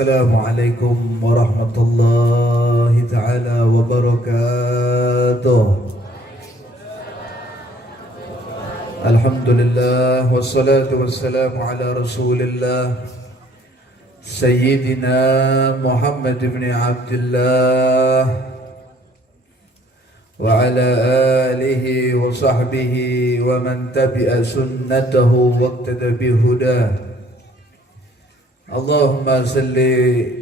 Assalamualaikum warahmatullahi ta'ala wabarakatuh. Alhamdulillah wassalatu wassalamu ala rasulillah Sayyidina Muhammad ibn Abdullah wa ala alihi wa sahbihi wa man tabi'a sunnatahu wa iqtada bihudah. Allahumma salli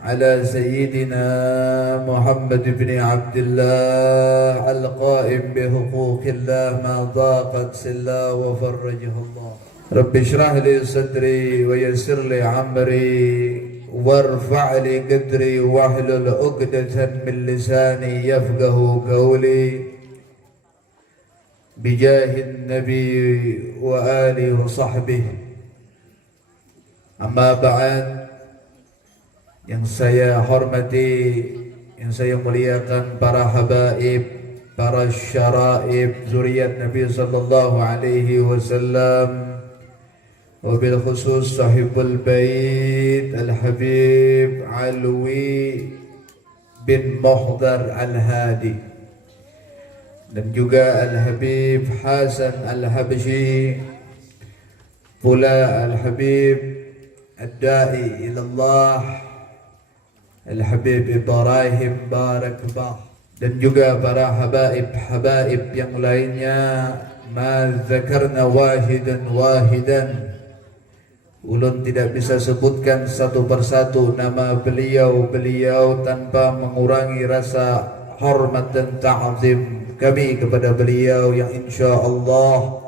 ala Sayyidina Muhammad ibn Abdullah al-qa'im bihuquqillah ma dhaqat silla wa farrajah Allah. Rabbi shrah li sadri wa yassir li amri warfa' li qadri wahlul 'uqdatan min lisani yafqahu qawli bijahin nabi wa alihi wa sahbihi. Amma ba'd, yang saya hormati, yang saya muliakan para habaib, para syaraib zuriat Nabi sallallahu alaihi wasallam, wabil khusus sahibul bait al-habib Alwi bin Muhdar al-Hadi, dan juga al-habib Hasan al-Habshi, pula al-habib Ad-Da'i ilallah Al-Habib Ibrahim Barakbah, dan juga para habaib yang lainnya. Ma zakarna wahidan ulun tidak bisa sebutkan satu persatu nama beliau tanpa mengurangi rasa hormat dan ta'zim kami kepada beliau, yang insyaallah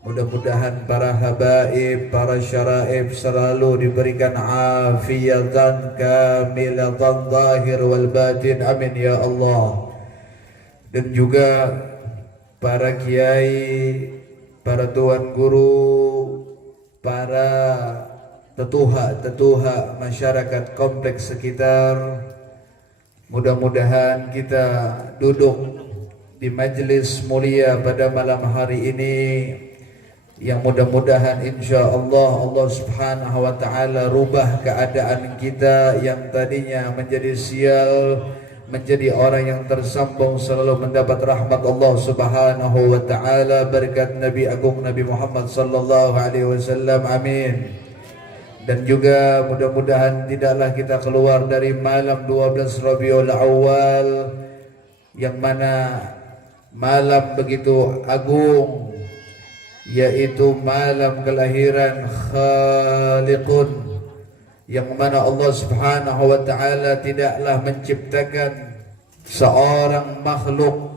mudah-mudahan para habaib, para syaraib selalu diberikan afiatan kamilatan zahir wal batin, amin ya Allah. Dan juga para kiai, para tuan guru, para tetuha masyarakat kompleks sekitar, mudah-mudahan kita duduk di majelis mulia pada malam hari ini, yang mudah-mudahan insyaallah Allah subhanahu wa ta'ala rubah keadaan kita yang tadinya menjadi sial, menjadi orang yang tersambung, selalu mendapat rahmat Allah subhanahu wa ta'ala berkat Nabi Agung Nabi Muhammad sallallahu alaihi wasallam, amin. Dan juga mudah-mudahan tidaklah kita keluar dari malam 12 Rabiul Awal, yang mana malam begitu agung, yaitu malam kelahiran Khaliqun, yang mana Allah subhanahu wa ta'ala tidaklah menciptakan seorang makhluk,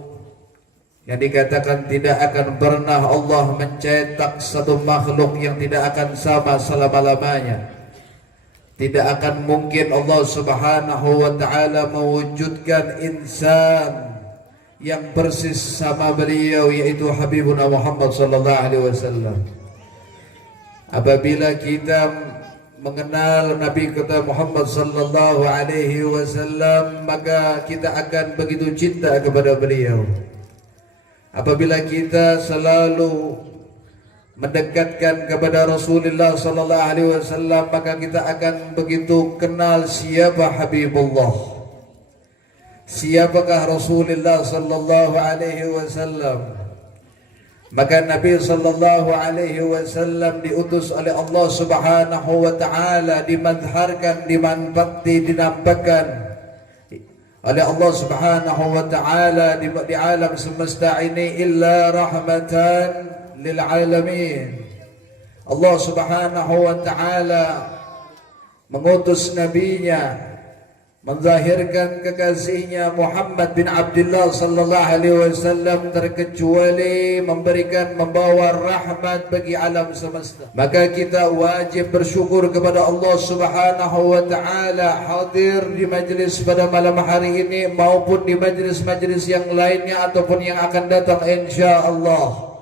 yang dikatakan tidak akan pernah Allah mencetak satu makhluk yang tidak akan sama selama-lamanya. Tidak akan mungkin Allah subhanahu wa ta'ala mewujudkan insan yang persis sama beliau, yaitu Habibuna Muhammad sallallahu alaihi wasallam. Apabila kita mengenal Nabi kita Muhammad sallallahu alaihi wasallam, maka kita akan begitu cinta kepada beliau. Apabila kita selalu mendekatkan kepada Rasulullah sallallahu alaihi wasallam, maka kita akan begitu kenal siapa Habibullah, siapakah Rasulullah sallallahu alaihi wasallam. Maka Nabi sallallahu alaihi wasallam diutus oleh Allah subhanahu wa ta'ala, dimadharkan, dinampakkan oleh Allah subhanahu wa ta'ala di alam semesta ini illa rahmatan lil alamin. Allah subhanahu wa ta'ala mengutus nabinya, menzahirkan kekasihnya Muhammad bin Abdullah sallallahu alaihi wasallam, terkecuali membawa rahmat bagi alam semesta. Maka kita wajib bersyukur kepada Allah subhanahu wa ta'ala hadir di majlis pada malam hari ini, maupun di majlis-majlis yang lainnya ataupun yang akan datang insyaallah.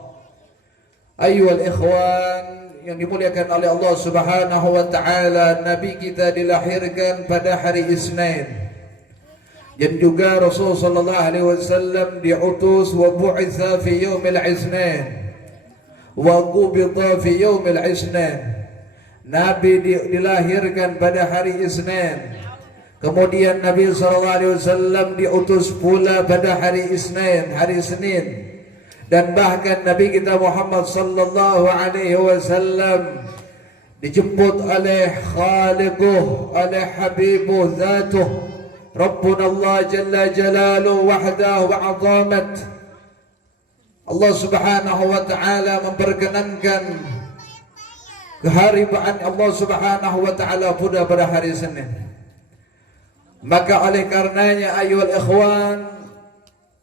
Ayyuhal ikhwan yang dimuliakan oleh Allah Subhanahu wa taala, Nabi kita dilahirkan pada hari Isnin. Dan juga Rasul sallallahu alaihi wasallam diutus wa bu'itsa fi yaumil Isnin wa qubida fi yaumil Isnin. Nabi dilahirkan pada hari Isnin. Kemudian Nabi sallallahu alaihi wasallam diutus pula pada hari Isnin, hari Senin. Dan bahkan Nabi kita Muhammad sallallahu alaihi wasallam dijemput oleh Khaliquh, oleh Habibuh Zatuh Rabbuna Allah Jalla Jalaluhu wahdahu wa azamat. Allah Subhanahu wa taala memperkenankan kehariban Allah Subhanahu wa taala pada hari Senin. Maka oleh karenanya ayyuhal ikhwan,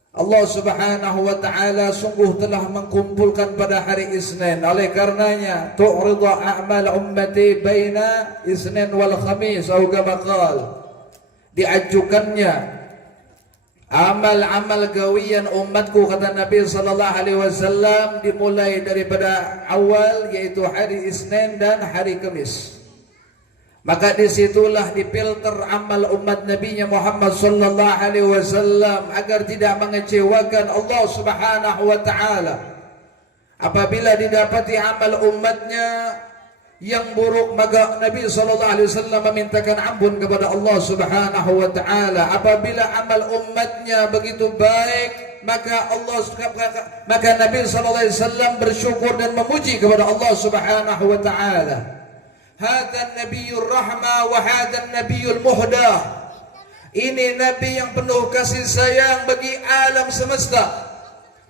Allah Subhanahu wa taala sungguh telah mengkumpulkan pada hari Isnin. Oleh karenanya tu'ridu a'mal ummati baina Isnin wal Khamis atau kama qala, diajukannya amal-amal gawian umatku, kata Nabi sallallahu alaihi wasallam, dimulai daripada awal yaitu hari Isnin dan hari Kamis. Maka disitulah dipilter amal umat Nabi Muhammad sallallahu alaihi wasallam agar tidak mengecewakan Allah Subhanahu wa taala. Apabila didapati amal umatnya yang buruk, maka Nabi sallallahu alaihi wasallam memintakan ampun kepada Allah Subhanahu wa taala. Apabila amal umatnya begitu baik, maka Nabi sallallahu alaihi wasallam bersyukur dan memuji kepada Allah Subhanahu wa taala. Hadzal nabiyur rahmah wa hadzal nabiyul muhdah. Ini nabi yang penuh kasih sayang bagi alam semesta.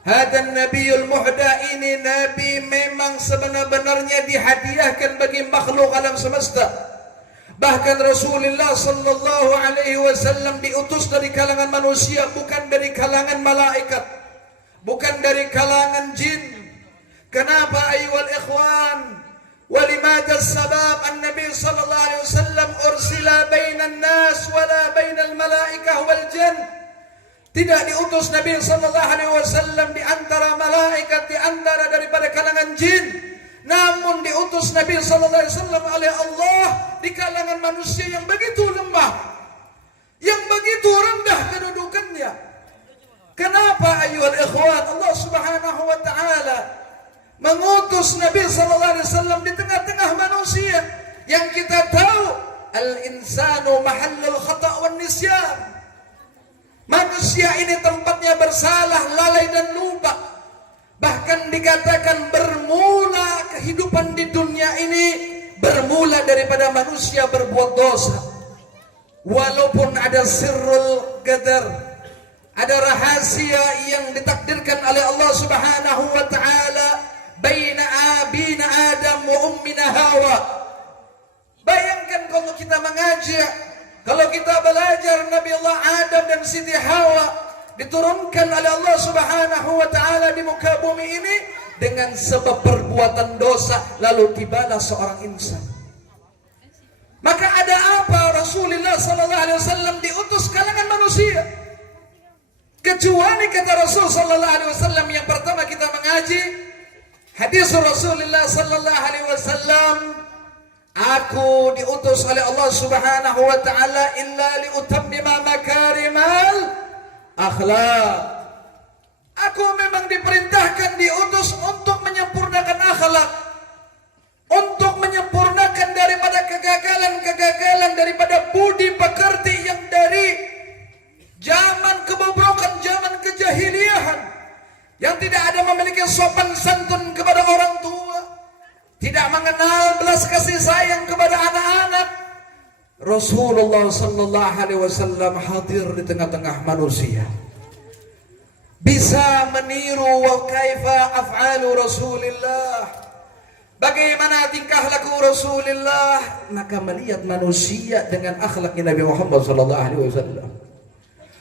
Hadzal nabiyul muhdah, ini nabi memang sebenar-benarnya dihadiahkan bagi makhluk alam semesta. Bahkan Rasulullah sallallahu alaihi wasallam diutus dari kalangan manusia, bukan dari kalangan malaikat, bukan dari kalangan jin. Kenapa ayyuhal ikhwan? ولماذا السبب النبي صلى الله عليه وسلم أرسل بين الناس ولا بين الملائكة والجن. Tidak diutus Nabi sallallahu alaihi wasallam di antara malaikat, di antara daripada kalangan jin, namun diutus Nabi sallallahu alaihi wasallam oleh Allah di kalangan manusia yang begitu lemah, yang begitu rendah kedudukannya. Kenapa ayyuhal ikhwan? Allah Subhanahu wa taala mengutus Nabi sallallahu alaihi wasallam di tengah-tengah manusia yang kita tahu al-insanu mahallul khata' wan nisyan. Manusia ini tempatnya bersalah, lalai dan lupa. Bahkan dikatakan bermula kehidupan di dunia ini bermula daripada manusia berbuat dosa. Walaupun ada sirrul qadar, ada rahasia yang ditakdirkan oleh Allah Subhanahu wa taala baina abina Adam wa ummina Hawa. Bayangkan kalau kita mengaji, kalau kita belajar Nabi Allah Adam dan Siti Hawa diturunkan oleh Allah Subhanahu wa taala di muka bumi ini dengan sebab perbuatan dosa, lalu dibalas seorang insan. Maka ada apa Rasulullah sallallahu alaihi wasallam diutus kalangan manusia? Kecuali kata Rasul sallallahu alaihi wasallam yang pertama kita mengaji hadis Rasulullah sallallahu alaihi wasallam, aku diutus oleh Allah Subhanahu wa taala illa liutammima makarimal akhlak. Aku memang diperintahkan, diutus untuk menyempurnakan akhlak, untuk menyempurnakan daripada kegagalan-kegagalan, daripada budi pekerti yang dari zaman kebobrokan, zaman kejahiliahan, yang tidak ada memiliki sopan santun kepada orang tua, tidak mengenal belas kasih sayang kepada anak-anak. Rasulullah sallallahu alaihi wasallam hadir di tengah-tengah manusia, bisa meniru wa kaifa af'alu Rasulillah, bagaimana tingkah laku Rasulullah. Maka melihat manusia dengan akhlaknya Nabi Muhammad sallallahu alaihi wasallam.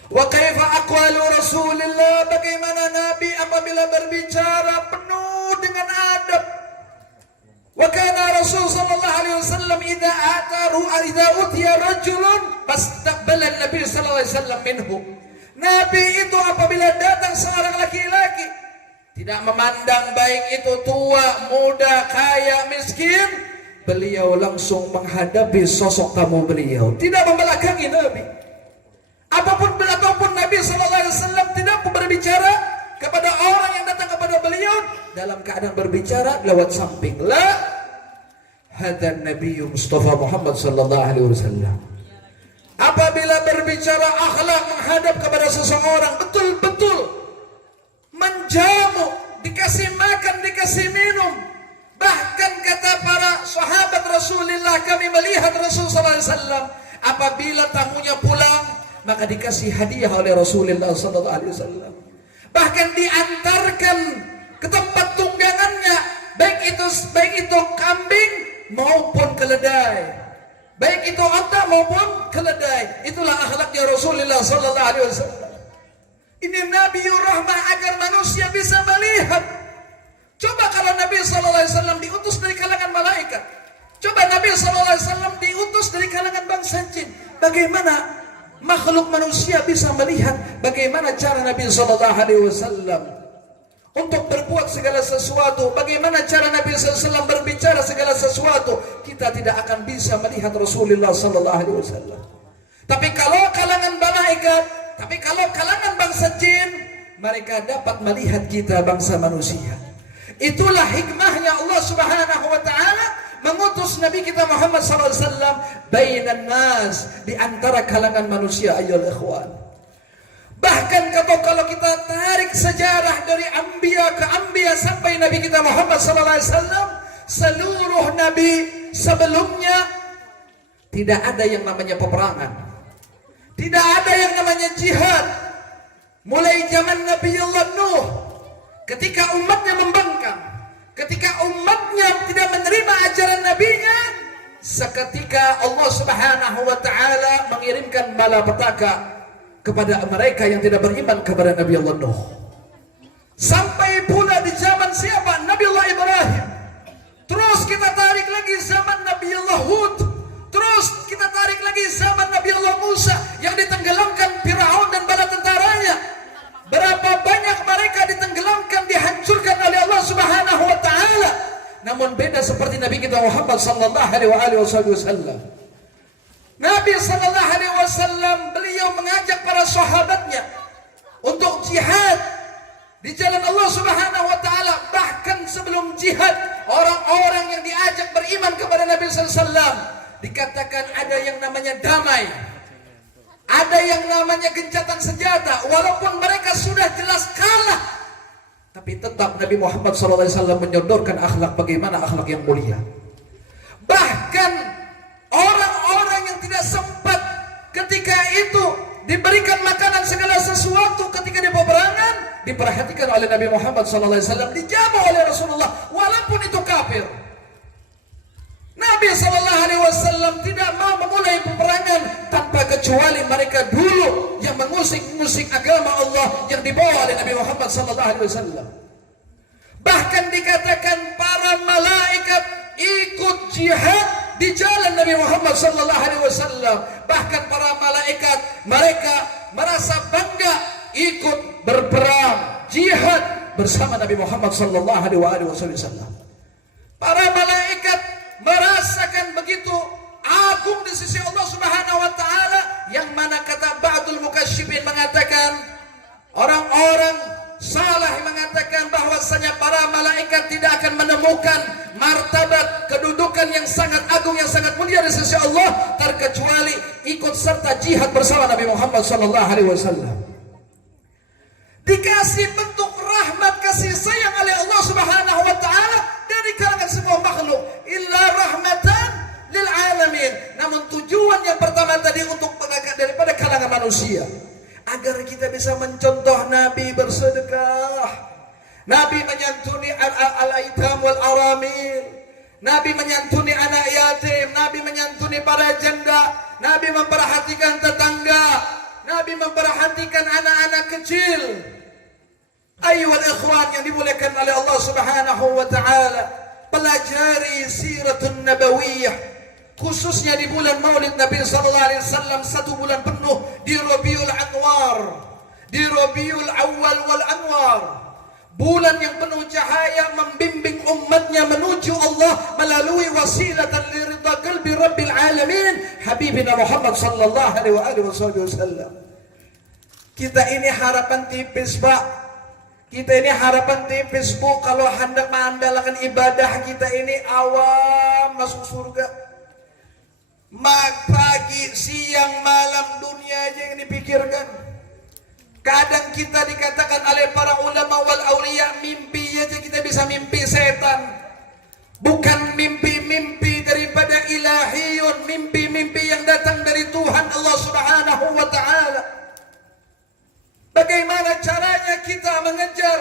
Wa kaifa aqwalu Rasulillah, bagaimana Nabi apabila berbicara penuh dengan adab. Wa kana Rasul sallallahu alaihi wasallam idza utiya rajulun fastaqbala Nabi sallallahu alaihi wasallam minhu. Nabi itu apabila datang seorang laki-laki, tidak memandang baik itu tua, muda, kaya, miskin. Beliau langsung menghadapi sosok tamu beliau, tidak membelakangi Nabi. Ataupun Nabi SAW tidak berbicara kepada orang yang datang kepada beliau dalam keadaan berbicara lewat samping. La, hadan Nabi Mustafa Muhammad sallallahu alaihi wasallam. Apabila berbicara akhlak menghadap kepada seseorang, betul-betul menjamu, dikasih makan, dikasih minum. Bahkan kata para sahabat Rasulullah, kami melihat Rasulullah SAW apabila tamunya pulang, maka dikasih hadiah oleh Rasulullah SAW. Bahkan diantarkan ke tempat tunggangannya, baik itu kambing maupun keledai, baik itu onta maupun keledai. Itulah akhlaknya Rasulullah SAW. Ini Nabi Rahmah agar manusia bisa melihat. Coba kalau Nabi SAW diutus dari kalangan malaikat, coba Nabi SAW diutus dari kalangan bangsa jin, bagaimana makhluk manusia bisa melihat bagaimana cara Nabi SAW untuk berbuat segala sesuatu, bagaimana cara Nabi SAW berbicara segala sesuatu. Kita tidak akan bisa melihat Rasulullah SAW. Tapi kalau kalangan malaikat, tapi kalau kalangan bangsa jin, mereka dapat melihat kita bangsa manusia. Itulah hikmahnya Allah Subhanahu wa taala mengutus Nabi kita Muhammad SAW bainan nas, di antara kalangan manusia, ayyuhal ikhwan. Bahkan kalau kita tarik sejarah dari anbiya ke anbiya sampai Nabi kita Muhammad SAW, seluruh nabi sebelumnya tidak ada yang namanya peperangan, tidak ada yang namanya jihad. Mulai zaman Nabiullah Nuh, ketika umatnya membangkang, ketika umatnya tidak menerima ajaran nabinya, seketika Allah Subhanahu wa taala mengirimkan malapetaka kepada mereka yang tidak beriman kepada Nabi Allah Nuh. Sampai pula di zaman siapa? Nabi Allah Ibrahim. Terus kita tarik lagi zaman Nabi Allah Hud. Terus kita tarik lagi zaman Nabi Allah Musa yang ditenggelamkan Firaun dan bala tentaranya. Berapa banyak mereka ditenggelamkan, dihancurkan oleh Allah Subhanahu wa taala. Namun beda seperti Nabi kita Muhammad sallallahu alaihi wasallam. Nabi sallallahu alaihi wasallam beliau mengajak para sahabatnya untuk jihad di jalan Allah Subhanahu wa taala. Bahkan sebelum jihad, orang-orang yang diajak beriman kepada Nabi sallallahu alaihi wasallam dikatakan ada yang namanya damai, ada yang namanya gencatan senjata. Walaupun mereka sudah jelas kalah, tapi tetap Nabi Muhammad SAW menyodorkan akhlak, bagaimana akhlak yang mulia. Bahkan orang-orang yang tidak sempat ketika itu diberikan makanan segala sesuatu ketika di peperangan, diperhatikan oleh Nabi Muhammad SAW, dijamu oleh Rasulullah walaupun itu kafir. Nabi SAW tidak mau memulai peperangan tanpa kecuali mereka dulu yang mengusik agama Allah yang dibawa oleh Nabi Muhammad SAW. Bahkan dikatakan para malaikat ikut jihad di jalan Nabi Muhammad SAW. Bahkan para malaikat mereka merasa bangga ikut berperang jihad bersama Nabi Muhammad SAW. Para malaikat merasakan begitu agung di sisi Allah Subhanahu wa taala, yang mana kata ba'dul mukasyifin mengatakan, orang-orang saleh mengatakan bahwasanya para malaikat tidak akan menemukan martabat kedudukan yang sangat agung, yang sangat mulia di sisi Allah terkecuali ikut serta jihad bersama Nabi Muhammad sallallahu alaihi wasallam. Dikasih bentuk rahmat kasih sayang oleh Allah Subhanahu wa taala dari kalangan semua makhluk, illa rahmatan lil alamin. Namun tujuan yang pertama tadi untuk daripada kalangan manusia, agar kita bisa mencontoh Nabi bersedekah, Nabi menyantuni al-aitam wal aramil, Nabi menyantuni anak yatim, Nabi menyantuni para janda, Nabi memperhatikan tetangga, Nabi memperhatikan anak-anak kecil. Ayyuhal ikhwan yang dimuliakan oleh Allah Subhanahu wa taala, pelajari siratun nabawiyah, khususnya di bulan Maulid Nabi sallallahu alaihi wasallam, 1 bulan penuh di Rabiul Anwar, di Rabiul Awal wal Anwar. bulan yang penuh cahaya membimbing umatnya menuju Allah melalui wasilatan liridha qalbi rabbil alamin habibina Muhammad sallallahu alaihi wasallam. Kita ini harapan tipis, Pak. Kita ini harapan tipis, Bu, kalau hendak mengandalkan ibadah kita ini awam masuk surga. Pagi, siang, malam, dunia aja yang dipikirkan. Kadang kita dikatakan oleh para ulama wal auliya, mimpi aja kita bisa mimpi setan. Bukan mimpi-mimpi daripada ilahiyun, mimpi-mimpi yang datang dari Tuhan Allah Subhanahu wa ta'ala. Bagaimana caranya kita mengejar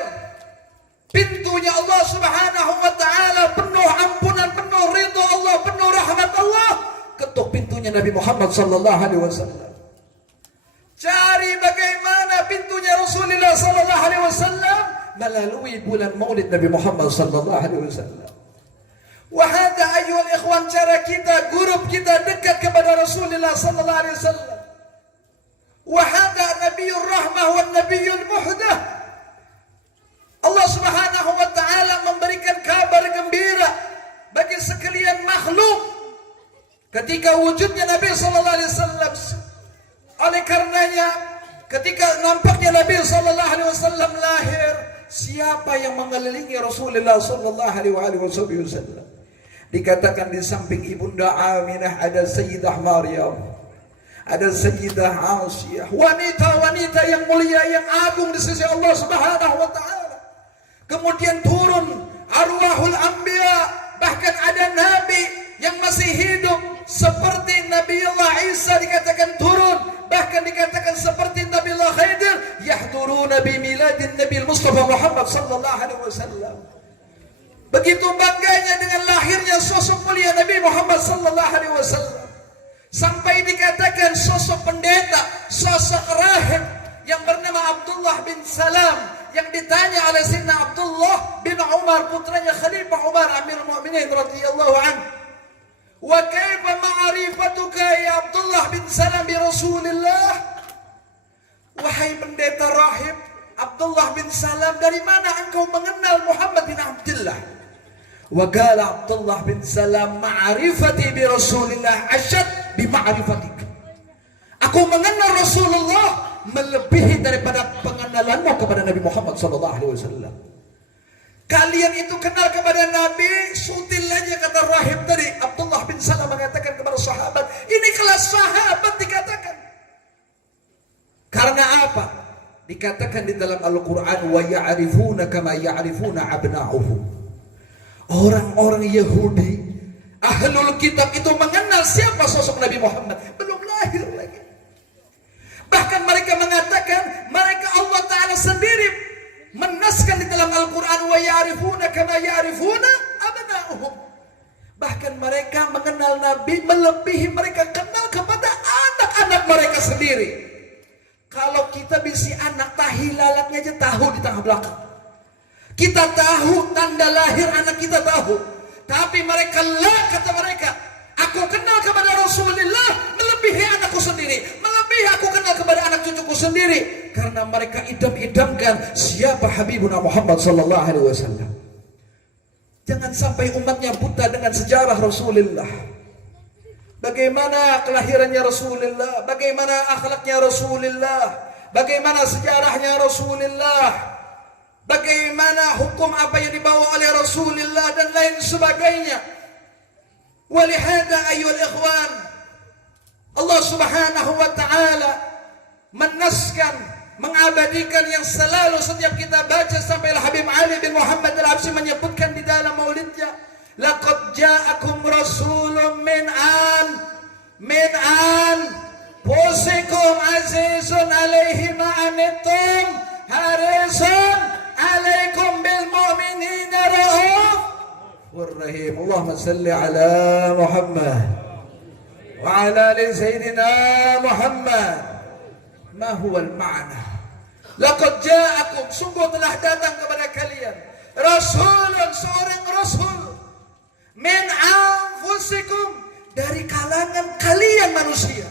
pintunya Allah Subhanahu wa ta'ala, penuh ampunan, penuh ridha Allah, penuh rahmat Allah? Ketuk pintunya Nabi Muhammad sallallahu alaihi wasallam. Cari bagaimana pintunya Rasulullah sallallahu alaihi wasallam melalui bulan Maulid Nabi Muhammad sallallahu alaihi wasallam. Wa hada ayyuhal ikhwan, cara kita, grup kita dekat kepada Rasulullah sallallahu alaihi wasallam. Wa hada nabiyur rahmah wan nabiyul muhdah. Allah Subhanahu wa taala memberikan kabar gembira bagi sekalian makhluk ketika wujudnya Nabi sallallahu alaihi wasallam. Oleh karenanya ketika nampaknya Nabi sallallahu alaihi wasallam lahir, siapa yang mengelilingi Rasulullah sallallahu alaihi wasallam? Dikatakan di samping ibunda Aminah ada Sayyidah Maryam, ada Sayyidah Asiyah, wanita-wanita yang mulia yang agung di sisi Allah Subhanahu wa taala. Kemudian turun arwahul anbiya, bahkan ada nabi yang masih hidup seperti Nabiullah Isa dikatakan turun, bahkan dikatakan seperti Nabiullah Khidir yahduruna bi miladin Nabi Mustafa Muhammad sallallahu alaihi wasallam. Begitu bangganya dengan lahirnya sosok mulia Nabi Muhammad sallallahu alaihi wasallam, sampai dikatakan sosok pendeta, sosok rahib yang bernama Abdullah bin Salam, yang ditanya oleh Sayyidina Abdullah bin Umar, putranya Khalifah Umar Amirul Mukminin radhiyallahu anhu, wa kaifa ma'rifatuka ya Abdullah bin Salam bi Rasulillah? Wahai pendeta rahib Abdullah bin Salam, dari mana engkau mengenal Muhammad bin Abdullah? Wa qala Abdullah bin Salam, ma'rifati bi Rasulillah asyad bi ma'rifatik. Aku mengenal Rasulullah melebihi daripada pengenalanmu kepada Nabi Muhammad sallallahu alaihi wasallam. Kalian itu kenal kepada Nabi sutil aja, kata rahib tadi. Abdullah bin Salam mengatakan kepada sahabat, ini kelas sahabat dikatakan. Karena apa? Dikatakan di dalam Al-Quran, wa ya'rifuna kama ya'rifuna abna'uhum. Orang-orang Yahudi, ahlul kitab itu mengenal siapa sosok Nabi Muhammad, belum lahir lagi. Bahkan mereka mengatakan, mereka Allah Ta'ala sendiri menaskan di dalam Al-Quran, wa ya'rifuna kama ya'rifuna abna'uhum. Bahkan mereka mengenal Nabi melebihi mereka kenal kepada anak-anak mereka sendiri. Kalau kita bisi anak, tahi lalatnya aja tahu di tengah belakang. Kita tahu tanda lahir anak kita tahu. Tapi mereka lah, kata mereka, aku kenal kepada Rasulullah melebihi anakku sendiri, melebihi aku kenal kepada anak cucuku sendiri. Karena mereka idam-idamkan siapa Habibuna Muhammad sallallahu alaihi wasallam. Jangan sampai umatnya buta dengan sejarah Rasulullah. Bagaimana kelahirannya Rasulullah, bagaimana akhlaknya Rasulullah, bagaimana sejarahnya Rasulullah, bagaimana hukum apa yang dibawa oleh Rasulullah dan lain sebagainya. Walihada ayyuhal ikhwan, Allah Subhanahu wa ta'ala menaskan, mengabadikan yang selalu setiap kita baca sampai Habib Ali bin Muhammad al-Habsyi menyebutkan di dalam maulidnya, laqad ja'akum rasulun min fusikum azizun alaihi ma'anittum harisun alaikum bil mu'minina ra'uf warrahim. Allahumma salli ala Muhammad wa ala ali sayyidina Muhammad. Ma huwa al-ma'na? Laqad ja'akum, sungguh telah datang kepada kalian rasulun, seorang rasul, min anfusikum, dari kalangan kalian manusia.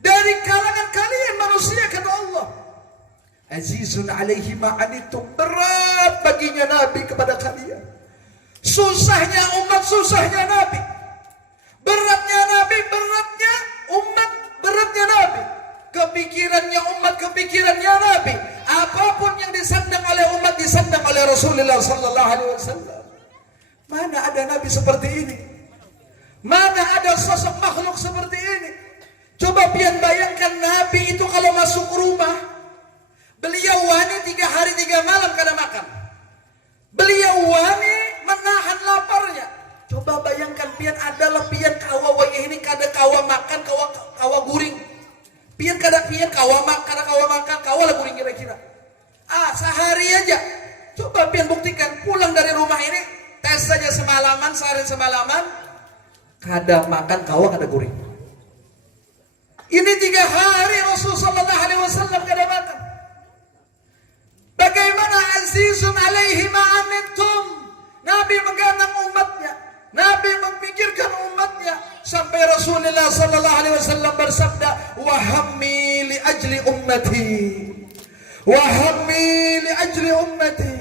Dari kalangan kalian manusia, kata Allah. Azizun alaihi ma'anitum, berat baginya Nabi kepada kalian. Susahnya umat, susahnya Nabi. Beratnya Nabi, beratnya umat, beratnya Nabi. Kepikirannya umat, kepikirannya Nabi. Apapun yang disandang oleh umat, disandang oleh Rasulullah sallallahu alaihi wasallam. Mana ada Nabi seperti ini? Mana ada sosok makhluk seperti ini? Coba pian bayangkan Nabi itu kalau masuk rumah, beliau wani 3 hari 3 malam kada makan. Beliau wani menahan laparnya. Coba bayangkan pian adalah pian kawa wayah ini kada kawa makan, kawa guring. Pian kada pian kawa makan, kawa lah guring kira-kira. Sehari aja. Coba pian buktikan pulang dari rumah ini, tes saja semalaman, sehari semalaman, kada makan kawa kada guring. Ini 3 hari Rasulullah SAW kada makan. Bagaimana azizun alaihi ma'anittum. Nabi mengganang umatnya, Nabi memikirkan umatnya, sampai Rasulullah SAW bersabda, wahammi li ajli ummati, wahammi li ajli ummati.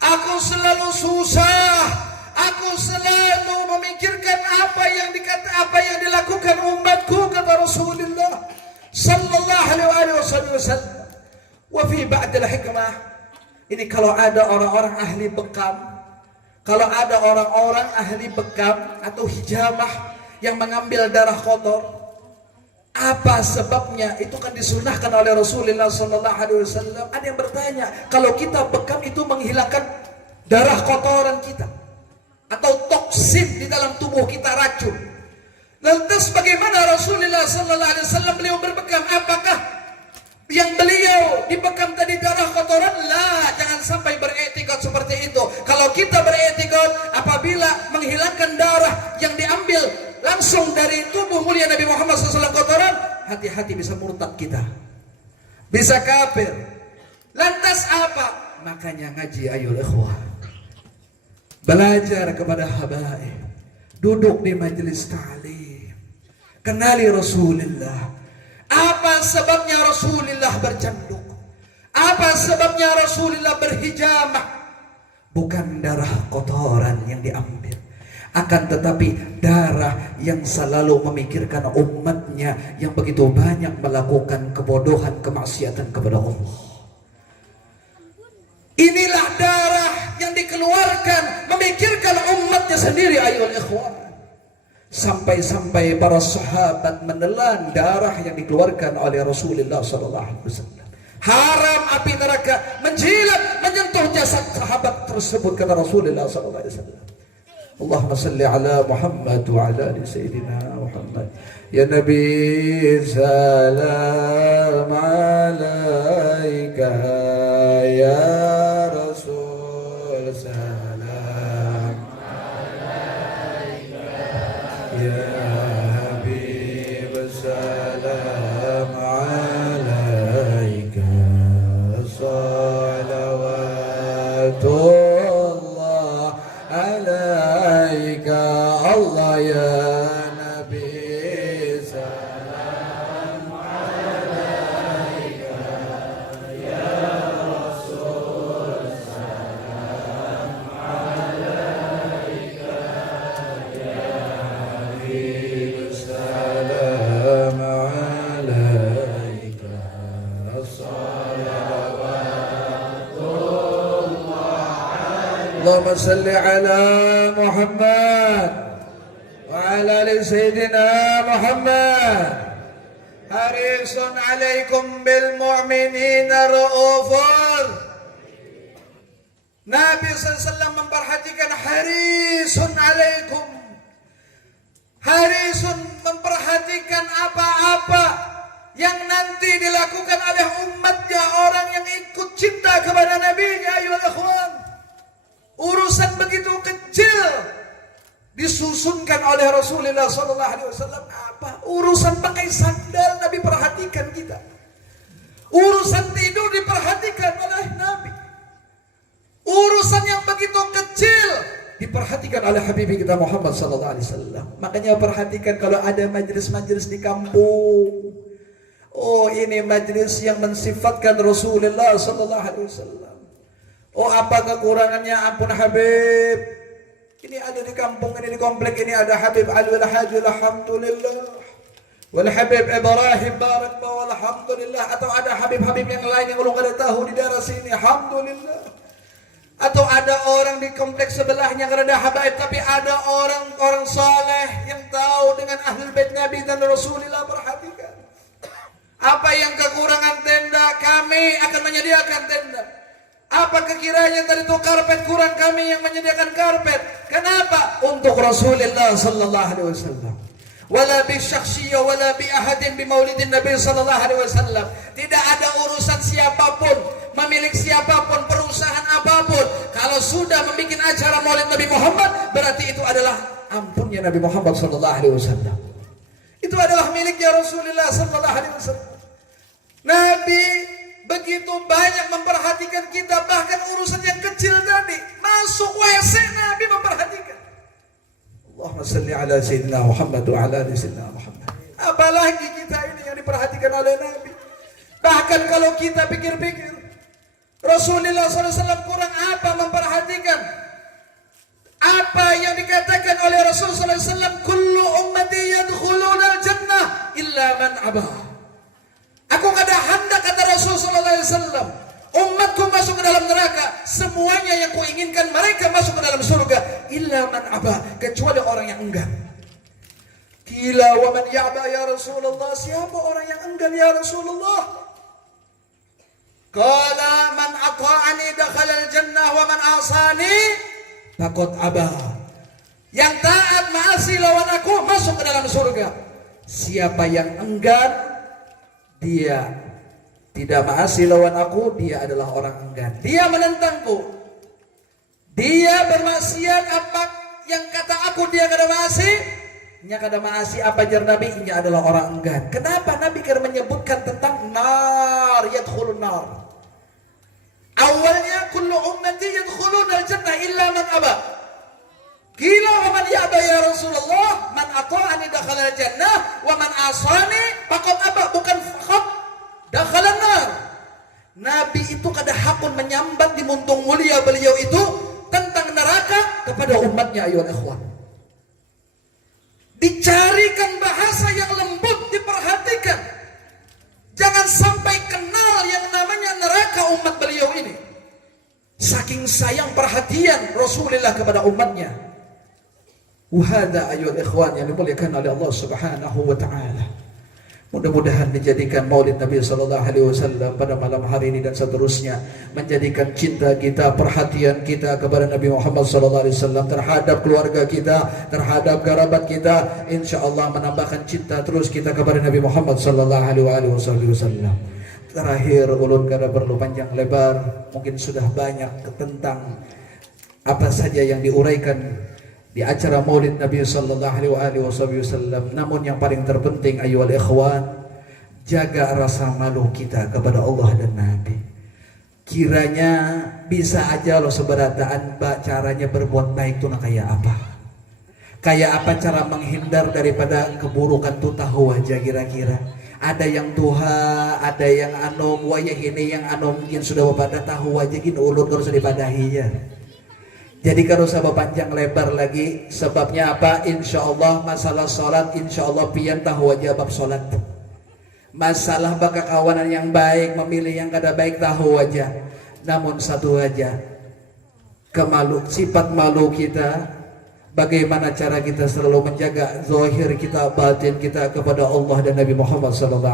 Aku selalu susah, aku selalu memikirkan apa yang dilakukan umatku, kata Rasulullah sallallahu alaihi wasallam. Wa fi ba'dil hikmah, ini kalau ada orang-orang ahli bekam, kalau ada orang-orang ahli bekam atau hijamah yang mengambil darah kotor, apa sebabnya? Itu kan disunahkan oleh Rasulullah sallallahu alaihi wasallam. Ada yang bertanya, kalau kita bekam itu menghilangkan darah kotoran kita atau toksin di dalam tubuh kita, racun. Lantas bagaimana Rasulullah sallallahu alaihi wasallam beliau berbekam? Apakah yang beliau dibekam tadi darah kotoran? Lah, jangan sampai beretikad seperti itu. Kalau kita beretikad apabila menghilangkan darah yang diambil langsung dari tubuh mulia Nabi Muhammad SAW kotoran, hati-hati bisa murtad kita, bisa kafir. Lantas apa? Makanya ngaji, ayo ikhwah, belajar kepada habaib, duduk di majelis ta'lim, kenali Rasulullah. Apa sebabnya Rasulullah bercanduk? Apa sebabnya Rasulullah berhijamah? Bukan darah kotoran yang diambil, akan tetapi darah yang selalu memikirkan umatnya yang begitu banyak melakukan kebodohan, kemaksiatan kepada Allah. Inilah darah yang dikeluarkan memikirkan umatnya sendiri, ayyuhal ikhwan. Sampai-sampai para sahabat menelan darah yang dikeluarkan oleh Rasulullah SAW. Haram api neraka menjilat, menyentuh jasad sahabat tersebut, kata Rasulullah SAW. Allahumma salli ala Muhammad wa ala ali Sayyidina Muhammad. Ya Nabi salam alaika, ya Rasul salam alaika, ya Habib salam alaika, salawatullah alaika, Allah ya Nabi salam alaika, ya Rasul salam alaika, ya Habib salam alaika, salawatullah. Allahumma salli ala Muhammad وعلى آل سيدنا محمد. حريص عليكم بالمؤمنين رؤوف. Nabi SAW memperhatikan, harisun alaikum, harisun memperhatikan apa-apa yang nanti dilakukan oleh umatnya, orang yang ikut cinta kepada Nabi-Nya. Ayyuhal ikhwan, urusan begitu kecil disusunkan oleh Rasulullah SAW. Apa? Urusan pakai sandal Nabi perhatikan kita. Urusan tidur diperhatikan oleh Nabi. Urusan yang begitu kecil diperhatikan oleh Habibie kita Muhammad SAW. Makanya perhatikan kalau ada majelis-majelis di kampung, Oh, ini majlis yang mensifatkan Rasulullah sallallahu alaihi wasallam. Oh, apa kekurangannya? Ampun Habib. Ini ada di kampung ini, di komplek ini ada Habib Alwi Al-Haji, alhamdulillah. Wal Habib Ibrahim Barak, alhamdulillah. Atau ada Habib-habib yang lain yang belum ada tahu di daerah sini, alhamdulillah. Atau ada orang di kompleks sebelahnya yang ada habaib, tapi ada orang saleh yang tahu dengan ahlul bait Nabi dan Rasulullah. Perhatikan apa yang kekurangan tenda, kami akan menyediakan tenda. Apa kekiranya tadi itu karpet kurang, kami yang menyediakan karpet. Kenapa? Untuk Rasulullah sallallahu alaihi wasallam. Wala bi syakhsiyah wala bi ahadin bi maulidin Nabi sallallahu alaihi wasallam. Tidak ada urusan siapapun, memilik siapapun, perusahaan apapun. Kalau sudah membuat acara Maulid Nabi Muhammad, berarti itu adalah ampunnya Nabi Muhammad sallallahu alaihi wasallam. Itu adalah miliknya Rasulullah sallallahu alaihi wasallam. Nabi begitu banyak memperhatikan kita, bahkan urusan yang kecil tadi, masuk WC Nabi memperhatikan. Allahumma salli ala sayyidina Muhammad wa ala ali sayyidina Muhammad. Apalagi kita ini yang diperhatikan oleh Nabi. Bahkan kalau kita pikir-pikir, Rasulullah SAW kurang apa memperhatikan? Apa yang dikatakan oleh Rasulullah SAW, kullu ummati yadkhuluna al-jannah illa man abah. Aku kada hendak, kata Rasulullah SAW, umatku masuk ke dalam neraka, semuanya yang kuinginkan mereka masuk ke dalam surga, illa man abah, kecuali orang yang enggan. Qila wa man ya'ba ya Rasulullah, siapa orang yang enggan ya Rasulullah? Qala man ata'ani dakhala al-jannah wa man asani faqad abah. Yang taat maasi lawan aku masuk ke dalam surga. Siapa yang enggan, dia tidak maasi lawan aku, dia adalah orang enggan. Dia menentangku, dia bermaksiat, apa yang kata aku dia kada maasi, nya kada maasi apa jar Nabi, nya adalah orang enggan. Kenapa Nabi kan menyebutkan tentang nar, yadkhulun nar? Awalnya kullu ummati yadkhulun al-jannah illa man aba. Qila wa man ya'ba ya Rasulullah, man ata'ani dakhala al-jannah wa man asani faqad aba, bukan faqad dakhala an-nar. Nabi itu kada hakun menyambat di muntung mulia beliau itu tentang neraka kepada umatnya, ayo ikhwan. Dicarikan bahasa yang lembut, diperhatikan. Jangan sampai kenal yang namanya neraka umat beliau ini. Saking sayang perhatian Rasulullah kepada umatnya. Wahada ayyuhal ikhwan yang dimuliakan oleh Allah Subhanahu wa taala. Mudah-mudahan dijadikan Maulid Nabi sallallahu alaihi wasallam pada malam hari ini dan seterusnya menjadikan cinta kita, perhatian kita kepada Nabi Muhammad sallallahu alaihi wasallam, terhadap keluarga kita, terhadap kerabat kita, insyaallah menambahkan cinta terus kita kepada Nabi Muhammad sallallahu alaihi wasallam. Terakhir, ulun kada perlu panjang lebar, mungkin sudah banyak tentang apa saja yang diuraikan di acara Maulid Nabi sallallahu alaihi wasallam. Namun yang paling terpenting ayyuhal ikhwan, jaga rasa malu kita kepada Allah dan Nabi. Kiranya bisa aja lo seberataan caranya berbuat baik itu kayak apa? Kayak apa cara menghindar daripada keburukan tuh tahu aja kira-kira. Ada yang tuha, ada yang anom, wayah ini yang anom mungkin sudah pada tahu aja gini ulun harus dipadahi ya. Jadi kalau sahabat panjang lebar lagi, sebabnya apa? Insya Allah masalah sholat, insya Allah pian tahu aja bab sholat. Masalah baka kawanan yang baik, memilih yang kada baik tahu aja. Namun satu aja, sifat malu kita, bagaimana cara kita selalu menjaga zahir kita, batin kita kepada Allah dan Nabi Muhammad SAW.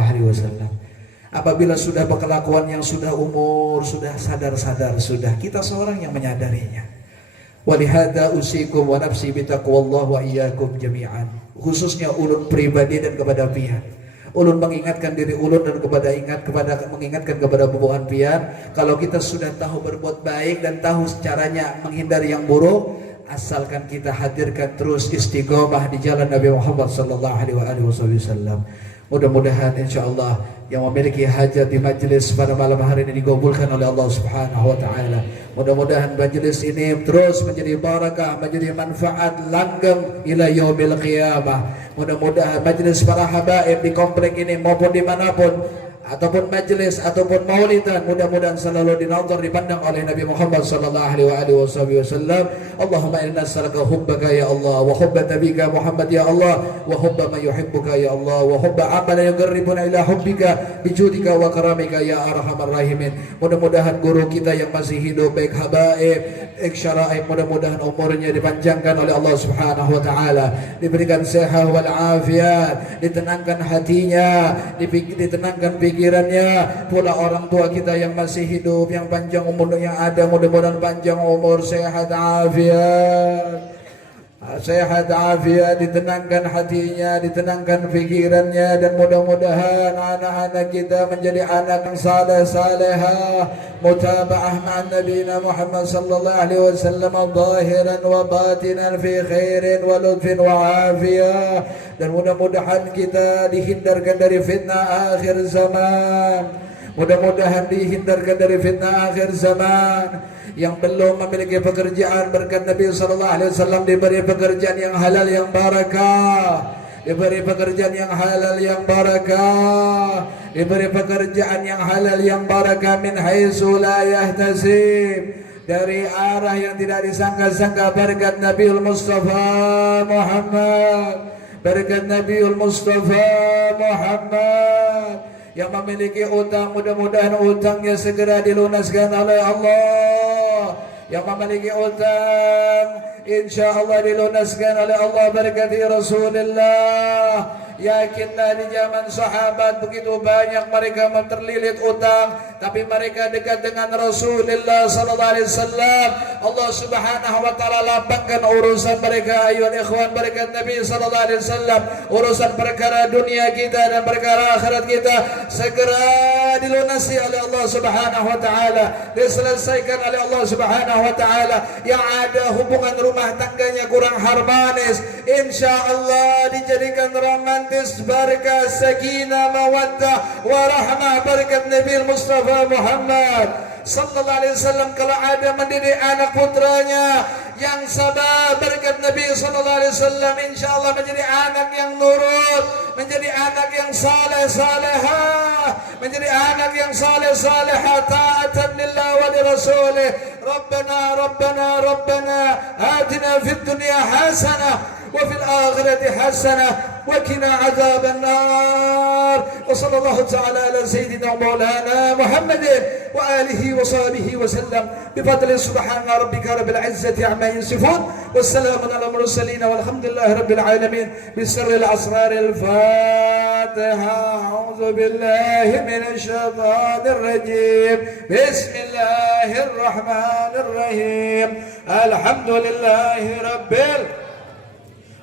Apabila sudah berkelakuan yang sudah umur, sudah sadar-sadar, sudah kita seorang yang menyadarinya. Walihada usikum wa nafsi bitaqwallah wa iyyakum jami'an. Khususnya ulun pribadi dan kepada pian. Ulun mengingatkan diri ulun dan mengingatkan kepada bubuhan pian. Kalau kita sudah tahu berbuat baik dan tahu caranya menghindari yang buruk, asalkan kita hadirkan terus istiqomah di jalan Nabi Muhammad sallallahu alaihi wasallam. Mudah-mudahan insya-Allah yang memiliki hajat di majlis pada malam hari ini dikabulkan oleh Allah Subhanahu wa taala. Mudah-mudahan majlis ini terus menjadi barakah, menjadi manfaat langgeng ila yaumil qiyamah. Mudah-mudahan majlis para habaib di komplek ini maupun dimanapun, ataupun majlis ataupun maulidan, mudah-mudahan selalu dinonton dipandang oleh Nabi Muhammad sallallahu alaihi wasallam. Allahumma inna nas'aluka hubbaka ya Allah, wa hubba nabiyika Muhammad ya Allah, wa hubba man yuhibbuka ya Allah, wa hubba amalan yuqarribuna ila hubbika bijudika wa karamika ya arhamar rahimin. Mudah-mudahan guru kita yang masih hidup, baik habaib, baik syaraib, mudah-mudahan umurnya dipanjangkan oleh Allah Subhanahu wa taala, diberikan sehat wal afiat, ditenangkan hatinya, ditenangkan pikirannya. Pula orang tua kita yang masih hidup, yang panjang umur yang ada, mudah-mudahan panjang umur, sehat afiat, ditenangkan hatinya, ditenangkan pikirannya, dan mudah-mudahan anak-anak kita menjadi anak yang saleh-salehah, mutaba'ah ma'an nabiyina Muhammad sallallahu alaihi wasallam zahiran wa batinan fi khairin wa lutfin wa afiyah. Dan mudah-mudahan kita dihindarkan dari fitnah akhir zaman. Mudah-mudahan dihindarkan dari fitnah akhir zaman. Yang belum memiliki pekerjaan, berkat Nabi sallallahu alaihi wasallam diberi pekerjaan yang halal yang barakah, diberi pekerjaan yang halal yang barakah, diberi pekerjaan yang halal yang barakah min haitsu la yahtasib, dari arah yang tidak disangka-sangka, berkat Nabiul Mustafa Muhammad, berkat Nabiul Mustafa Muhammad. Yang memiliki utang, mudah-mudahan utangnya segera dilunaskan oleh Allah. Yang memiliki utang, insyaallah dilunaskan oleh Allah, berkati Rasulullah. Yakinlah di zaman sahabat begitu banyak mereka terlilit utang, tapi mereka dekat dengan Rasulullah sallallahu alaihi wasallam. Allah Subhanahu wa taala lapangkan urusan mereka, ayuhal ikhwan, berkat Nabi sallallahu alaihi wasallam. Urusan perkara dunia kita dan perkara akhirat kita segera dilunasi oleh Allah Subhanahu wa taala, diselesaikan oleh Allah Subhanahu wa taala. Yang ada hubungan rumah tangganya kurang harmonis, insyaallah dijadikan romantis, barakah, sakinah, mawaddah, warahmah, berkat Nabi Mustafa Muhammad sallallahu alaihi wasallam. Kalau ada mendidik anak putranya yang sabar, berkat Nabi sallallahu alaihi wasallam, insyaallah menjadi anak yang nurut, menjadi anak yang saleh salehah, menjadi anak yang saleh salehah, taatan lillah wa li rasulih. Rabbana atina fid dunya hasanah وفي الآخرة حسنة وقنا عذاب النار. وصلى الله تعالى على سيدنا مولانا محمد وآله وصحبه وسلم بفضل سبحان ربك رب العزة عما يصفون والسلام على المرسلين والحمد لله رب العالمين. بسر الأسرار الفاتحة. أعوذ بالله من الشيطان الرجيم. بسم الله الرحمن الرحيم. الحمد لله رب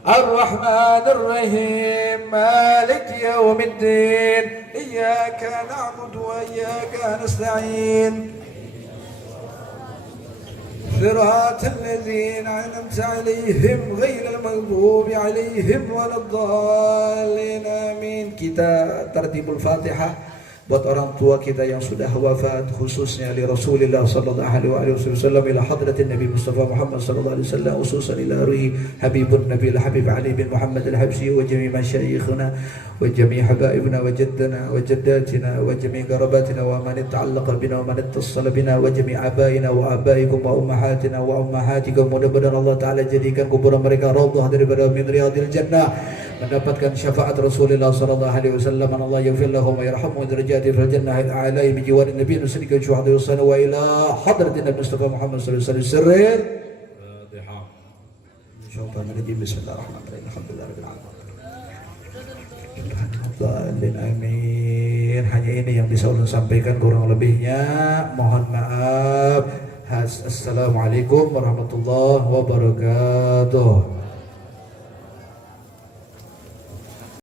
الرحمن الرحيم. مالك يوم الدين. إياك نعبد وإياك نستعين. صراط الذين أنعمت عليهم غير المغضوب عليهم ولا الضالين. آمين. Kita tertibul Fatihah buat orang tua kita yang sudah wafat, khususnya li Rasulullah sallallahu alaihi wasallam, ila hadratin Nabi Mustafa Muhammad sallallahu alaihi wasallam, khususan ila ruhi Habibun Nabi al-Habib Ali bin Muhammad al-Habsyi wa jami' masyayikhina wa jami' habaibina wa jaddana wa jaddatina wa jami' qarabatina wa man ta'allaqa bina wa man ittasala bina wa jami' abaina wa abaikum wa ummahatina wa ummahatikum. Mudah-mudahan Allah taala jadikan kuburan mereka raudhah daripada min riyadil jannah, mendapatkan syafaat Rasulullah sallallahu alaihi wasallam. Allah yaghfir lahum wa yarhamhum درجات في الجنة الأعلى بجوار النبي نسلك الشهداء والصالحين وإلى حضرة النبي المصطفى محمد صلى الله عليه وسلم. سر الفاتحة. شيطان الرجيم. بسم الله الرحمن الرحيم. الحمد لله رب العالمين. Amin. Hanya ini yang bisa ulun sampaikan, kurang lebihnya mohon maaf. Assalamualaikum warahmatullahi wabarakatuh.